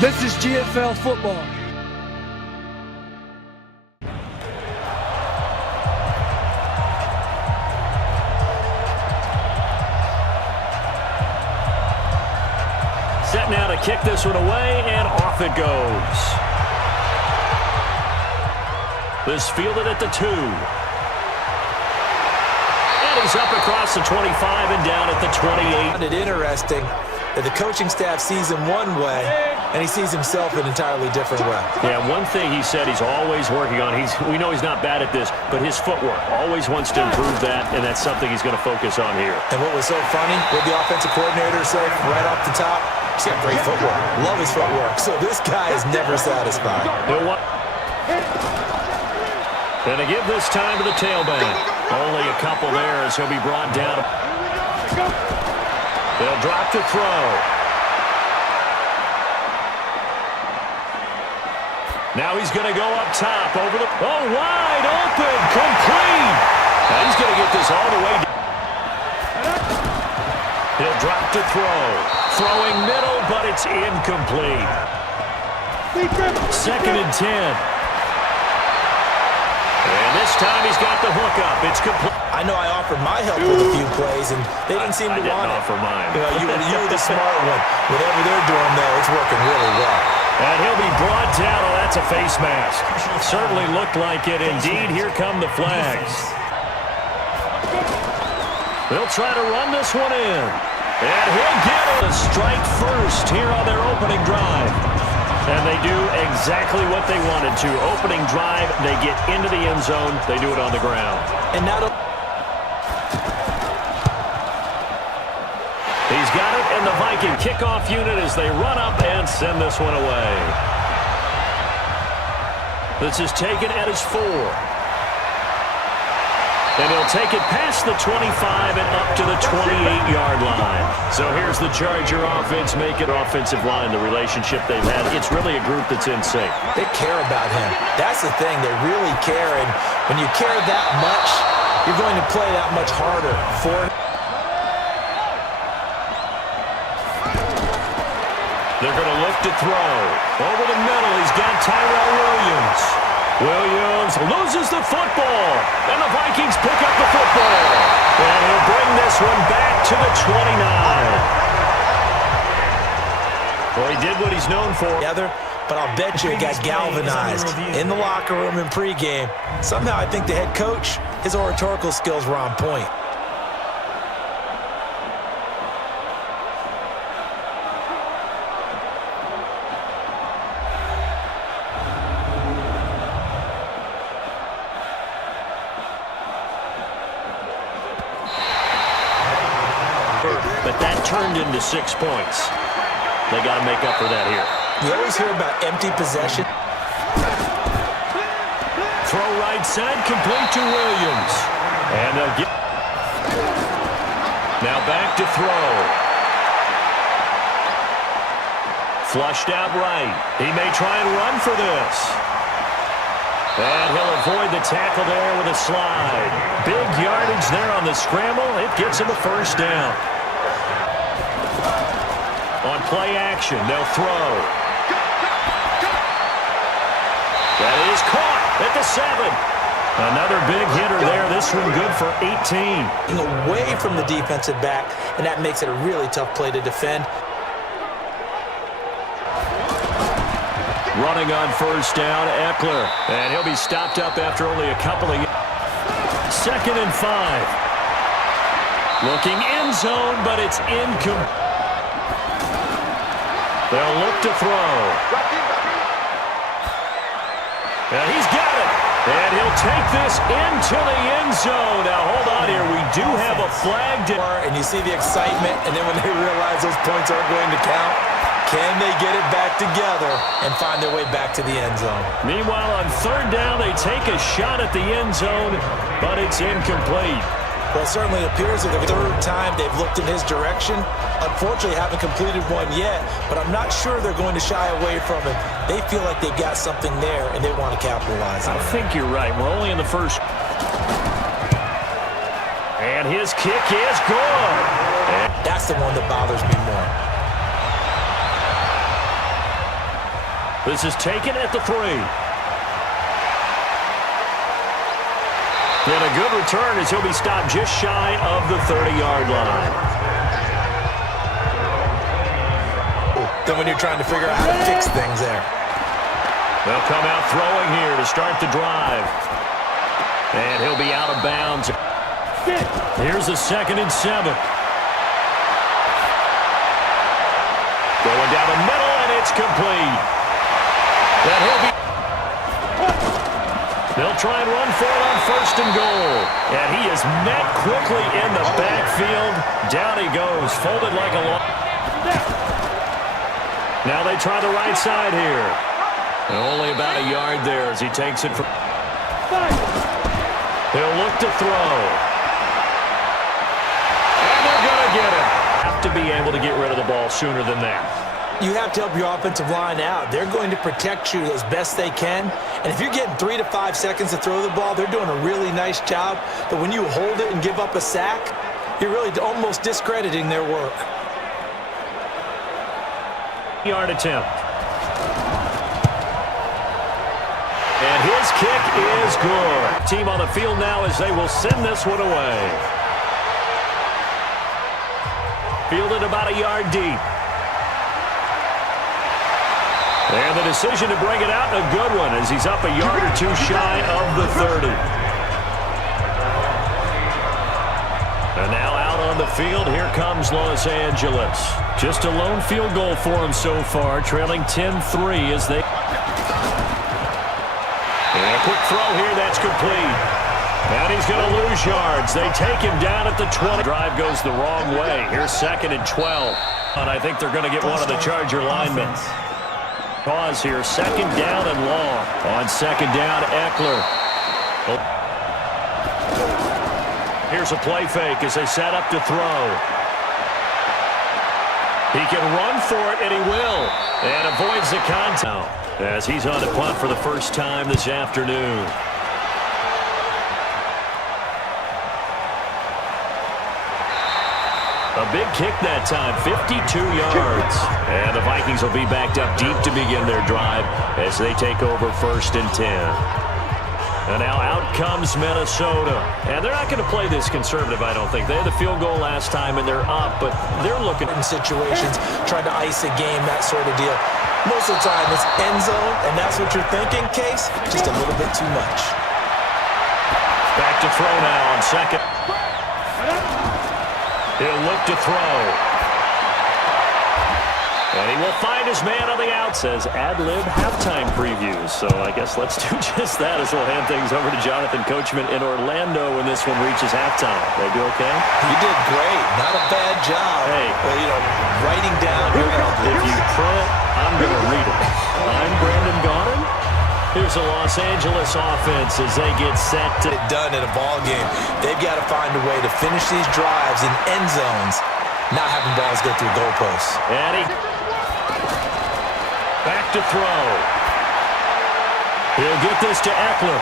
This is GFL football. Set now to kick this one away, and off it goes. This fielded at the 2. And he's up across the 25 and down at the 28. It's interesting that the coaching staff sees him one way, and he sees himself an entirely different way. Yeah, one thing he said he's always working on, we know he's not bad at this, but his footwork, always wants to improve that, and that's something he's going to focus on here. And what was so funny, what the offensive coordinator said right off the top, he's got great footwork. Love his footwork. So this guy is never satisfied. And to give this time to the tailback. Only a couple there as he'll be brought down. They'll drop to throw. Now he's going to go up top over the... Oh, wide open, complete. Now he's going to get this all the way down. He'll drop to throw. Throwing middle, but it's incomplete. 2nd and 10. And this time he's got the hook up. It's complete. I know I offered my help with a few plays, and they didn't seem to want it. I didn't offer mine. You were the smart one. Whatever they're doing, though, it's working really well. And he'll be brought down. Oh, that's a face mask. Certainly looked like it. Indeed, here come the flags. They'll try to run this one in. And he'll get a strike first here on their opening drive. And they do exactly what they wanted to. Opening drive, they get into the end zone. They do it on the ground. And now he's got it, and the Viking kickoff unit as they run up and send this one away. This is taken at his 4. And he'll take it past the 25 and up to the 28-yard line. So here's the Charger offense making offensive line, the relationship they've had. It's really a group that's in sync. They care about him. That's the thing. They really care. And when you care that much, you're going to play that much harder for him. They're going to look to throw. Over the middle, he's got Tyrell Williams. Williams loses the football, and the Vikings pick up the football. And he'll bring this one back to the 29. Well, he did what he's known for. But I'll bet you it got galvanized in the locker room in pregame. Somehow I think the head coach, his oratorical skills were on point. But that turned into 6 points. They got to make up for that here. You always hear about empty possession. Throw right side, complete to Williams. And they'll get... Now back to throw. Flushed out right. He may try and run for this. And he'll avoid the tackle there with a slide. Big yardage there on the scramble. It gets him a first down. On play action, they'll throw. That is caught at the 7. Another big hitter there. This one good for 18. Away from the defensive back, and that makes it a really tough play to defend. Running on first down, Eckler. And he'll be stopped up after only a couple of... 2nd and 5. Looking end zone, but it's incomplete. They'll look to throw. And he's got it. And he'll take this into the end zone. Now, hold on here. We do have a flag. And you see the excitement, and then when they realize those points aren't going to count, can they get it back together and find their way back to the end zone? Meanwhile, on 3rd down, they take a shot at the end zone, but it's incomplete. Well, it certainly appears that the 3rd time they've looked in his direction. Unfortunately, haven't completed one yet, but I'm not sure they're going to shy away from it. They feel like they've got something there, and they want to capitalize on it. I think you're right. We're only in the first. And his kick is good. That's the one that bothers me more. This is taken at the 3. And a good return as he'll be stopped just shy of the 30-yard line. Then when you're trying to figure out how to fix things there. They'll come out throwing here to start the drive. And he'll be out of bounds. Here's a 2nd and 7. Going down the middle, and it's complete. That he'll be... They'll try and run for it on 1st and goal. And he is met quickly in the backfield. Down he goes, folded like a log. Now they try the right side here. And only about a yard there as he takes it from... He'll look to throw. And they're going to get it. Have to be able to get rid of the ball sooner than that. You have to help your offensive line out. They're going to protect you as best they can. And if you're getting 3 to 5 seconds to throw the ball, they're doing a really nice job. But when you hold it and give up a sack, you're really almost discrediting their work. Yard attempt. And his kick is good. Team on the field now as they will send this one away. Fielded about a yard deep. And the decision to bring it out, a good one, as he's up a yard or 2 shy of the 30. And now out on the field, here comes Los Angeles. Just a lone field goal for him so far, trailing 10-3 as they... And a quick throw here, that's complete. And he's going to lose yards. They take him down at the 20. Drive goes the wrong way. Here's 2nd and 12. And I think they're going to get one of the Charger linemen. Pause here, 2nd down and long. On 2nd down, Eckler. Here's a play fake as they set up to throw. He can run for it, and he will. And avoids the contact as he's on the punt for the first time this afternoon. A big kick that time, 52 yards. And the Vikings will be backed up deep to begin their drive as they take over 1st and 10. And now out comes Minnesota. And they're not going to play this conservative, I don't think. They had the field goal last time, and they're up, but they're looking in situations, trying to ice a game, that sort of deal. Most of the time, it's end zone, and that's what you're thinking, Case. Just a little bit too much. Back to throw now on 2nd. He'll look to throw. And he will find his man on the out, says ad-lib halftime previews. So I guess let's do just that as we'll hand things over to Jonathan Coachman in Orlando when this one reaches halftime. They do okay? You did great. Not a bad job. Hey. Well, you know, writing down your If you print, I'm going to read it. I'm Brandon Gaudin. Here's the Los Angeles offense as they get set to... done in a ball game. They've got to find a way to finish these drives in end zones, not having balls go through goalposts. And he... Back to throw. He'll get this to Eckler.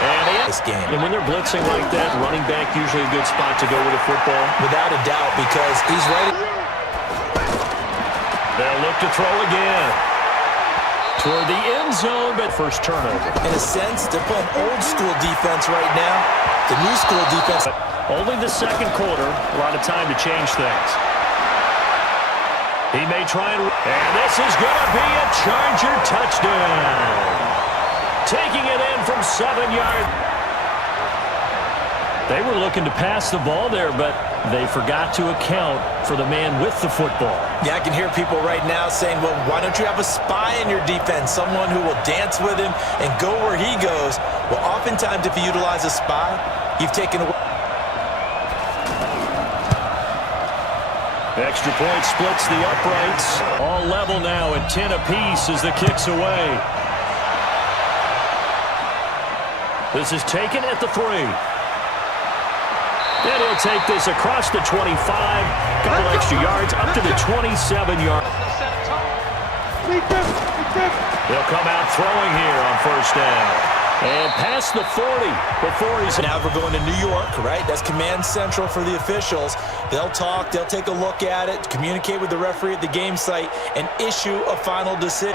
And when they're blitzing like that, running back usually a good spot to go with a football. Without a doubt, because he's ready. They'll look to throw again. Toward the end zone, but first turnover. In a sense, they're playing old school defense right now. The new school defense. Only the 2nd quarter, a lot of time to change things. He may try and this is going to be a Charger touchdown. Taking it in from 7 yards. They were looking to pass the ball there, but they forgot to account for the man with the football. Yeah, I can hear people right now saying, well, why don't you have a spy in your defense, someone who will dance with him and go where he goes? Well, oftentimes if you utilize a spy, you've taken away. Extra point splits the uprights. All level now at 10 apiece as the kick's away. This is taken at the 3. And he'll take this across the 25. Couple extra yards up to the 27-yard. They'll come out throwing here on 1st down. And past the 40 before he's... Now we're going to New York, right? That's command central for the officials. They'll talk, they'll take a look at it, communicate with the referee at the game site, and issue a final decision.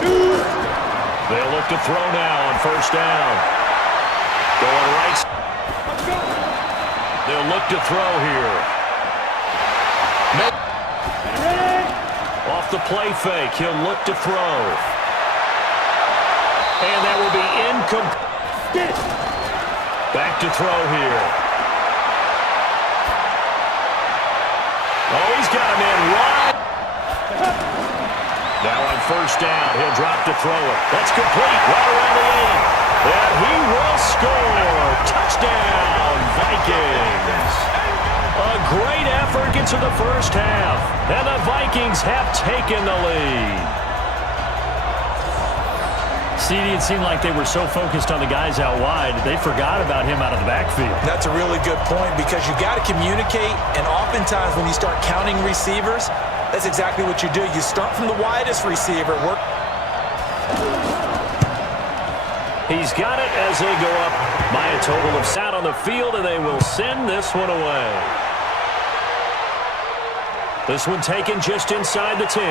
They'll look to throw now on first down. Going right. They'll look to throw here. Off the play fake, he'll look to throw. And that will be incomplete. Back to throw here. Oh, he's got him in wide. Now on first down, he'll drop to throw it. That's complete, right around the end. And he will score. Touchdown, Vikings. A great effort into the first half. And the Vikings have taken the lead. CD, it seemed like they were so focused on the guys out wide, they forgot about him out of the backfield. That's a really good point because you got to communicate, and oftentimes when you start counting receivers, that's exactly what you do. You start from the widest receiver. He's got it as they go up by a total of 7 on the field, and they will send this one away. This one taken just inside the 10.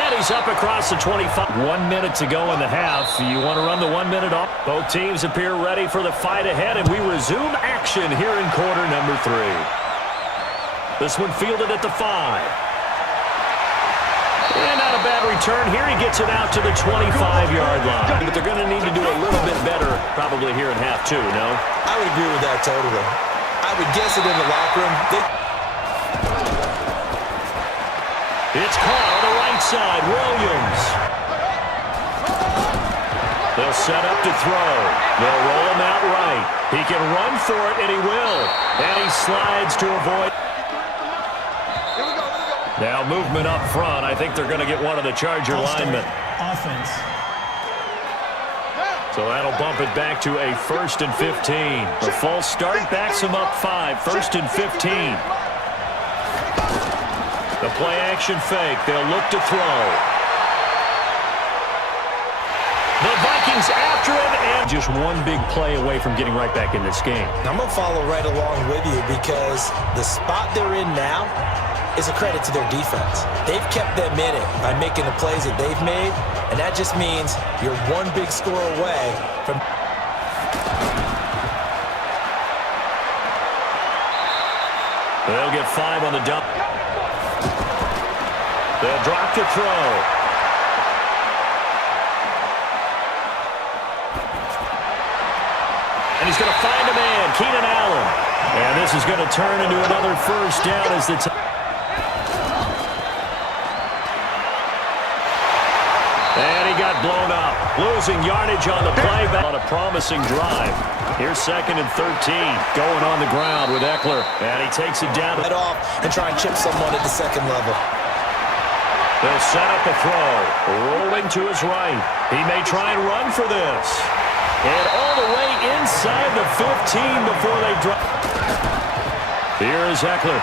And he's up across the 25. 1 minute to go in the half. You want to run the 1 minute off. Both teams appear ready for the fight ahead, and we resume action here in quarter number 3. This one fielded at the 5. And not a bad return here. He gets it out to the 25-yard line. But they're going to need to do a little bit better probably here in half 2, no? I would agree with that totally. I would guess it in the locker room. It's caught on the right side. Williams. They'll set up to throw. They'll roll him out right. He can run for it, and he will. And he slides to avoid. Now movement up front. I think they're going to get one of the Charger linemen. Offense. So that'll bump it back to a 1st and 15. The false start backs him up 5. 1st and 15. The play-action fake. They'll look to throw. The Vikings after it, and just one big play away from getting right back in this game. I'm going to follow right along with you because the spot they're in now is a credit to their defense. They've kept them in it by making the plays that they've made, and that just means you're one big score away from... They'll get 5 on the dump. They'll drop to throw. And he's going to find a man, Keenan Allen. And this is going to turn into another first down as the and he got blown up. Losing yardage on the play back on a promising drive. Here's 2nd and 13. Going on the ground with Eckler. And he takes it down. Head off and try and chip someone at the second level. They'll set up a throw. Rolling to his right. He may try and run for this. And all the way inside the 15 before they drop. Here is Eckler.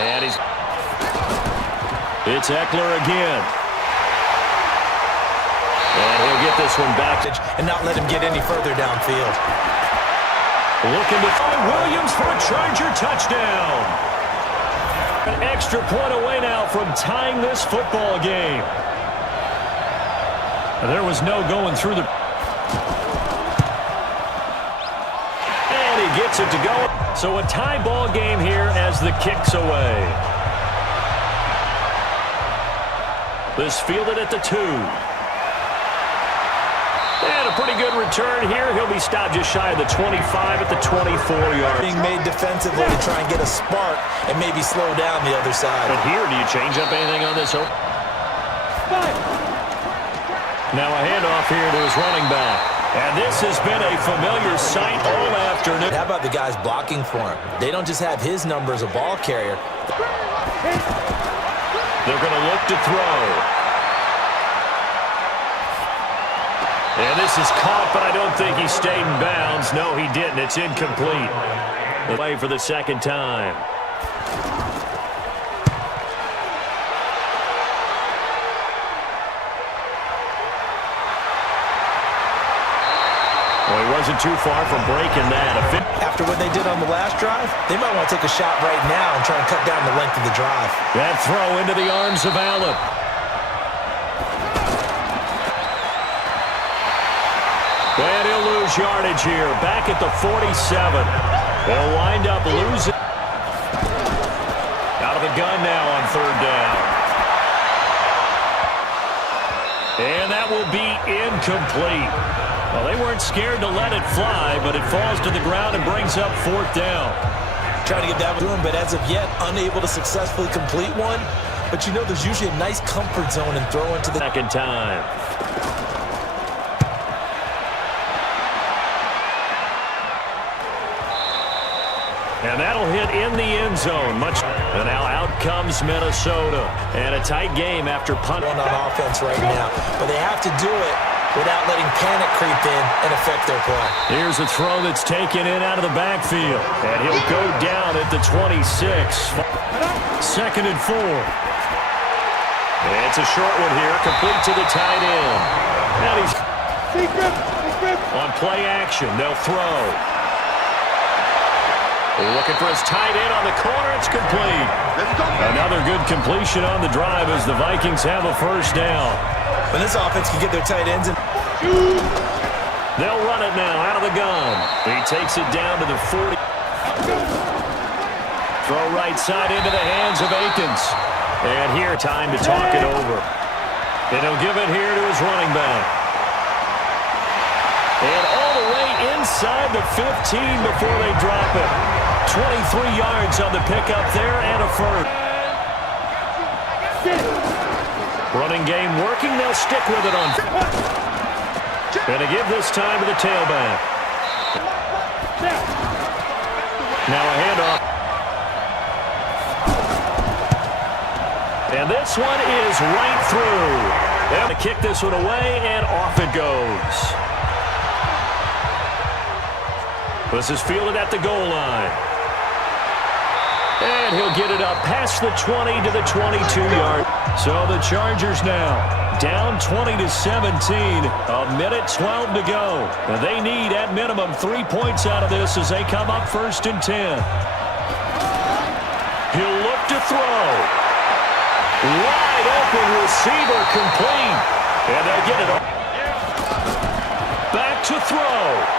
And it's Eckler again. And he'll get this one back. And not let him get any further downfield. Looking to find Williams for a Charger touchdown. An extra point away now from tying this football game. There was no going through the... And he gets it to go. So a tie ball game here as the kick's away. This fielded at the 2. And a pretty good return here. He'll be stopped just shy of the 25 at the 24-yard. Being made defensively to try and get a spark and maybe slow down the other side. But here, do you change up anything on this? Now a handoff here to his running back. And this has been a familiar sight all afternoon. How about the guys blocking for him? They don't just have his number as a ball carrier. They're going to look to throw. And this is caught, but I don't think he stayed in bounds. No, he didn't. It's incomplete. The play for the second time. Well, he wasn't too far from breaking that. After what they did on the last drive, they might want to take a shot right now and try and cut down the length of the drive. That throw into the arms of Allen. And he'll lose yardage here. Back at the 47. They'll wind up losing. Out of the gun now on third down. And that will be incomplete. Well, they weren't scared to let it fly, but it falls to the ground and brings up fourth down. Trying to get that to him, but as of yet, unable to successfully complete one. But you know there's usually a nice comfort zone in throwing to the second time. And that'll hit in the end zone. And now out comes Minnesota. And a tight game after punt. On offense right now. But they have to do it without letting panic creep in and affect their play. Here's a throw that's taken in out of the backfield. And he'll go down at the 26. Second and 4. It's a short one here. Complete to the tight end. And he's on play action. They'll throw. Looking for his tight end on the corner. It's complete. Another good completion on the drive as the Vikings have a first down. When this offense can get their tight ends in. They'll run it now out of the gun. He takes it down to the 40. Throw right side into the hands of Akins. And here, time to talk it over. And he'll give it here to his running back. And all the way inside the 15 before they drop it. 23 yards on the pickup there and a first. Running game working. They'll stick with it on. And to give this time to the tailback. Now a handoff. And this one is right through. They'll kick this one away, and off it goes. This is fielded at the goal line. And he'll get it up past the 20 to the 22-yard. So the Chargers now down 20-17. A minute 12 to go. And they need at minimum 3 points out of this as they come up first and 10. He'll look to throw. Wide open receiver complete. And they'll get it up. Back to throw.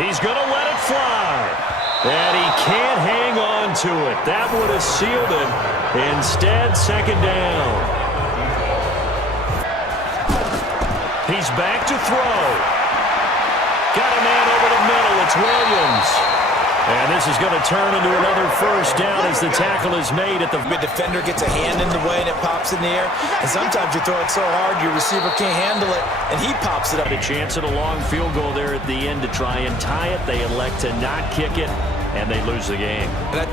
He's going to let it fly. And he can't hang on to it. That would have sealed it. Instead, second down. He's back to throw. Got a man over the middle. It's Williams. And this is going to turn into another first down as the tackle is made at the defender gets a hand in the way and it pops in the air. And sometimes you throw it so hard your receiver can't handle it, and he pops it up. A chance at a long field goal there at the end to try and tie it. They elect to not kick it, and they lose the game. And I think